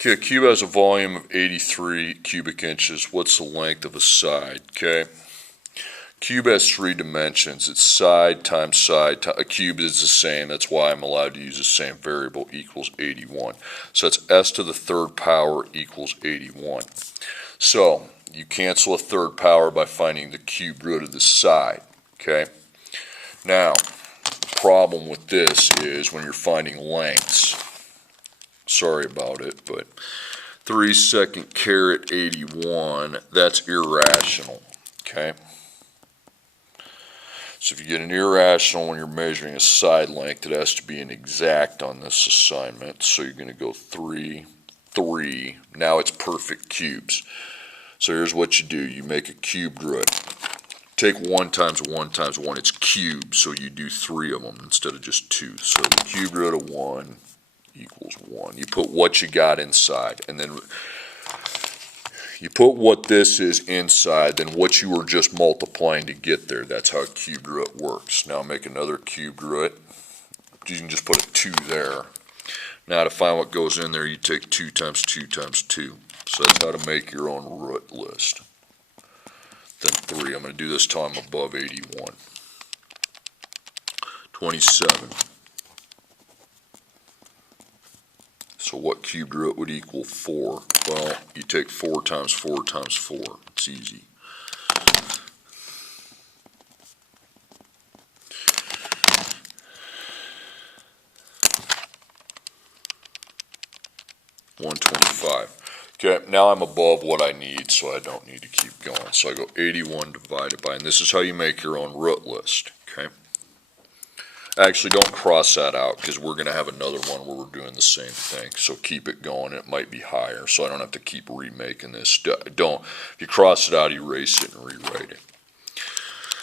Okay, a cube has a volume of 83 cubic inches. What's the length of a side? Okay. Cube has three dimensions. It's side times side. A cube is the same. That's why I'm allowed to use the same variable equals 81. So that's s to the third power equals 81. So you cancel a third power by finding the cube root of the side. Okay. Now, the problem with this is when you're finding lengths. Sorry about it, but 3 second caret 81, that's irrational. Okay. So if you get an irrational when you're measuring a side length, it has to be an exact on this assignment. So you're going to go 3, 3. Now it's perfect cubes. So here's what you do. You make a cubed root. Take 1 times 1 times 1. It's cubed, so you do 3 of them instead of just 2. So the cubed root of 1 equals 1. You put what you got inside, and then you put what this is inside, then what you were just multiplying to get there. That's how a cubed root works. Now make another cubed root. You can just put a 2 there. Now to find what goes in there, you take 2 times 2 times 2. So that's how to make your own root list. Then 3. I'm going to do this till I'm above 81. 27. So what cubed root would equal 4? Well, you take 4 times 4 times 4. It's easy. $125. Okay, now I'm above what I need, so I don't need to keep going. So I go 81 divided by, and this is how you make your own root list. Okay. Actually, don't cross that out because we're going to have another one where we're doing the same thing. So keep it going. It might be higher, so I don't have to keep remaking this. Don't. If you cross it out, erase it and rewrite it.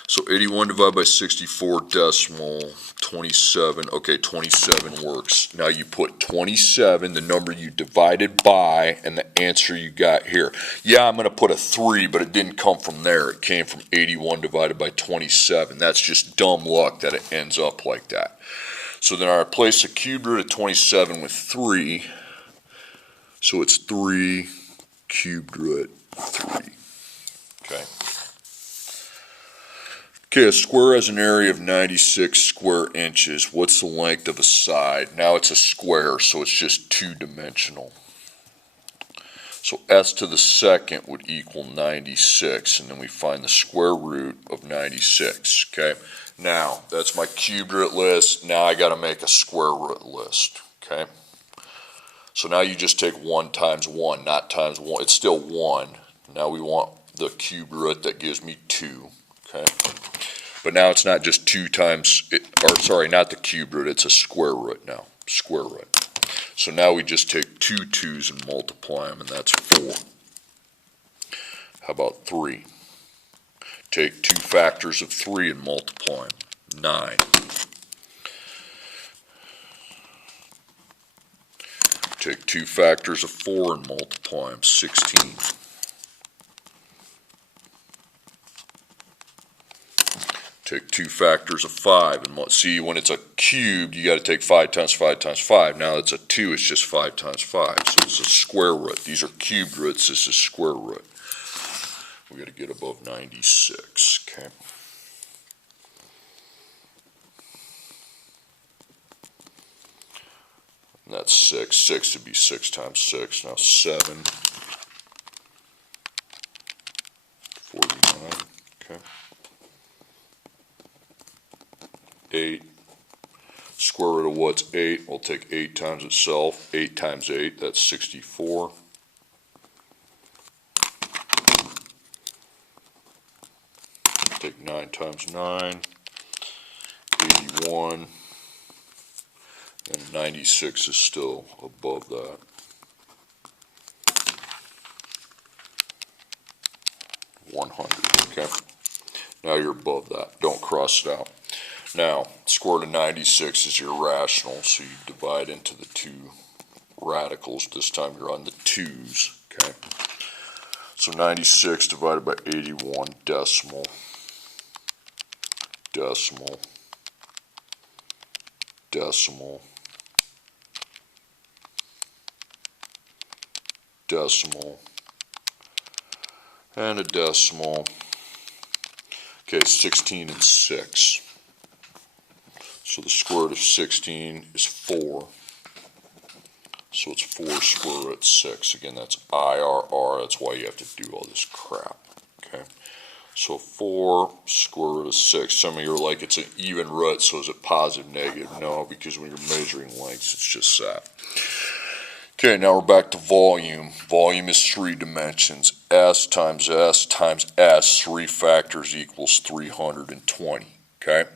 So 81 divided by 64 decimal 27. Okay, 27 works. Now you put 27, the number you divided by, and the answer you got here. Yeah, I'm going to put a 3, but it didn't come from there. It came from 81 divided by 27. That's just dumb luck that it ends up like that. So then I replace the cube root of 27 with 3. So it's 3 cubed root 3. Okay. Okay, a square has an area of 96 square inches. What's the length of a side? Now it's a square, so it's just two-dimensional. So s to the second would equal 96, and then we find the square root of 96, okay? Now, that's my cubed root list. Now I got to make a square root list, okay? So now you just take 1 times 1, not times 1. It's still 1. Now we want the cubed root that gives me 2, okay? But now it's not just 2 times, not the cube root, it's a square root now, square root. So now we just take 2 2's and multiply them, and that's 4. How about 3? Take 2 factors of 3 and multiply them, 9. Take 2 factors of 4 and multiply them, 16. Take 2 factors of 5 and see, when it's a cube, you got to take 5 times 5 times 5. Now it's a 2, it's just 5 times 5. So it's a square root. These are cubed roots. This is square root. We got to get above 96. Okay. And that's 6. 6 would be 6 times 6. Now 7. 49. Okay. 8. Square root of what's 8? We'll take 8 times itself. 8 times 8, that's 64. Take 9 times 9, 81. And 96 is still above that. 100, okay? Now you're above that. Don't cross it out. Now, square root of 96 is irrational, so you divide into the 2 radicals. This time you're on the 2's, okay? So 96 divided by 81 decimal, decimal, decimal, decimal, and a decimal. Okay, 16 and 6. So the square root of 16 is 4. So it's 4 square root 6. Again, that's IRR. That's why you have to do all this crap. Okay. So 4 square root of 6. Some of you are like, it's an even root, so is it positive, negative? No, because when you're measuring lengths, it's just that. Okay, now we're back to volume. Volume is 3 dimensions. S times S times S, 3 factors equals 320. Okay,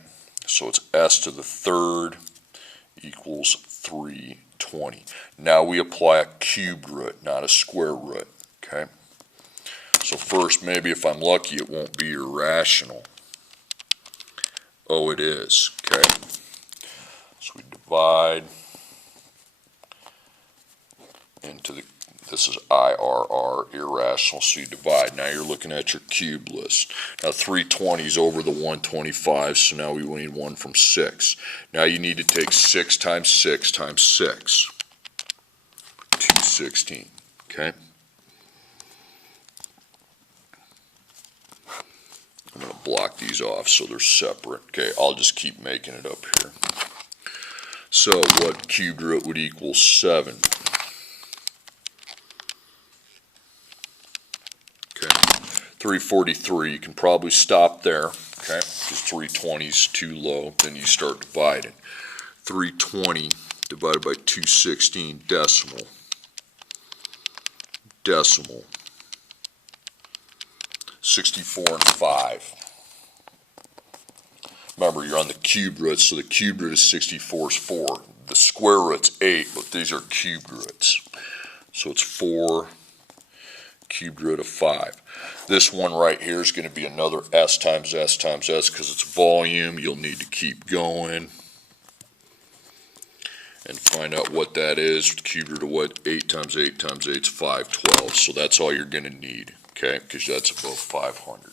so it's S to the third equals 320. Now we apply a cubed root, not a square root. Okay, so first, maybe if I'm lucky, it won't be irrational. Oh, it is. Okay, so we divide into the, this is IRR, irrational, so you divide. Now you're looking at your cube list. Now 320 is over the 125, so now we need one from 6. Now you need to take 6 times 6 times 6, 216, okay? I'm going to block these off so they're separate. Okay, I'll just keep making it up here. So what cubed root would equal 7? 343, you can probably stop there, okay, because 320 is too low, then you start dividing. 320 divided by 216, decimal, decimal, 64 and 5. Remember, you're on the cube root, so the cube root of 64 is 4. The square root's 8, but these are cube roots. So it's 4 cubed root of 5. This one right here is going to be another S times S times S because it's volume. You'll need to keep going and find out what that is. Cubed root of what? 8 times 8 times 8 is 512. So that's all you're going to need, okay, because that's above 500.